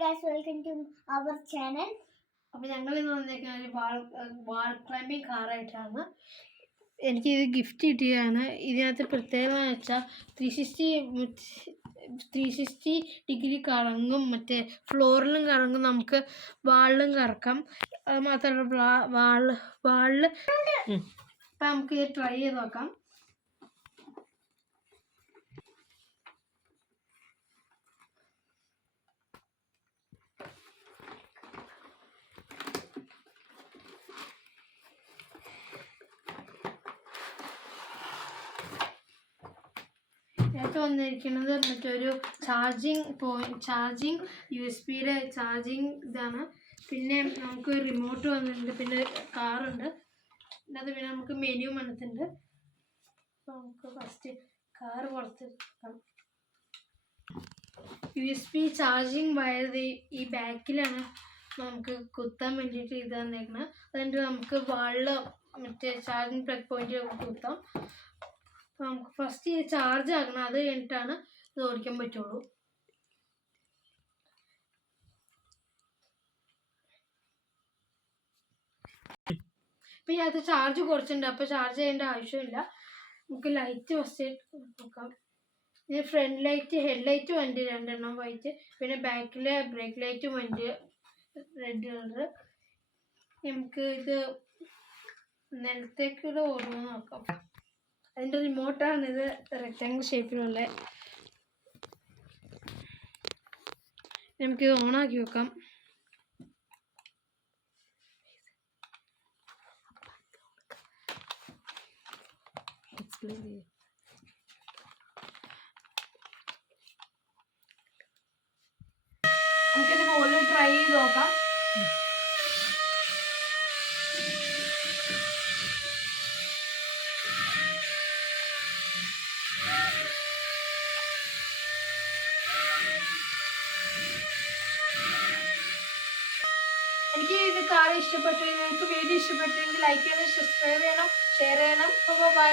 guys, welcome to our channel. അപ്പോൾ ഞങ്ങൾ ഇന്ന് വന്നേക്കുന്നത് ഒരു വാൾ ക്ലൈമ്പിംഗ് കാറായിട്ടാണ്. എനിക്കിത് ഗിഫ്റ്റ് കിട്ടിയതാണ്. ഇതിനകത്ത് പ്രത്യേകത എന്ന് വെച്ചാൽ 360 ഡിഗ്രി കറങ്ങും, മറ്റേ ഫ്ലോറിലും കറങ്ങും, നമുക്ക് വാളിലും കറക്കാം. അത് മാത്രമല്ല വാളിൽ ഇപ്പം നമുക്ക് ഇത് ട്രൈ ചെയ്ത് നോക്കാം. ഇതിനകത്ത് വന്നിരിക്കുന്നത് മറ്റൊരു ചാർജിങ് USB-യുടെ ചാർജിങ് ഇതാണ്. പിന്നെ നമുക്ക് റിമോട്ട് വന്നിട്ടുണ്ട്, പിന്നെ കാറുണ്ട്. ഇതിനകത്ത് പിന്നെ നമുക്ക് മെനു വന്നിട്ടുണ്ട്. അപ്പോൾ നമുക്ക് ഫസ്റ്റ് കാറ് പുറത്തെടുക്കാം. USB ചാർജിങ് വയർ ഈ ബാക്കിലാണ് നമുക്ക് കുത്താൻ വേണ്ടിയിട്ട് ഇത് തന്നേക്കുന്നത്. അതുകൊണ്ട് നമുക്ക് വാളിൽ മറ്റേ ചാർജിങ് പ്ലഗ് പോയിന്റ് കുത്താം. അപ്പോൾ നമുക്ക് ഫസ്റ്റ് ചാർജ് ആക്കണം, അത് കഴിഞ്ഞിട്ടാണ് ഇത് ഓടിക്കാൻ പറ്റുള്ളൂ. ഇപ്പം ഇതിനകത്ത് ചാർജ് കുറച്ചുണ്ട്, അപ്പോൾ ചാർജ് ചെയ്യേണ്ട ആവശ്യമില്ല. നമുക്ക് ലൈറ്റ് ഫസ്റ്റ് നോക്കാം. ഇത് ഫ്രണ്ട് ലൈറ്റ്, ഹെഡ് ലൈറ്റ് വണ്ടി 2 എണ്ണം വൈറ്റ്, പിന്നെ ബാക്കിലെ ബ്രേക്ക് ലൈറ്റും വണ്ടി റെഡ് കളർ. നമുക്ക് ഇത് നിലത്തേക്കൂടെ ഓടുമെന്ന് നോക്കാം. അതിൻ്റെ റിമോട്ടാണ് ഇത്, റെക്റ്റാങ്കിൾ ഷേപ്പിലുള്ള. നമുക്കിത് ഓണാക്കി വെക്കാം. നമുക്കിത് മുകളിൽ ട്രൈ ചെയ്ത് നോക്കാം. എനിക്ക് ഇത് കാർ ഇഷ്ടപ്പെട്ടു. നിങ്ങൾക്ക് വീഡിയോ ഇഷ്ടപ്പെട്ടെങ്കിൽ ലൈക്ക് ചെയ്യണം, സബ്സ്ക്രൈബ് ചെയ്യണം, ഷെയർ ചെയ്യണം. അപ്പോൾ ബൈ.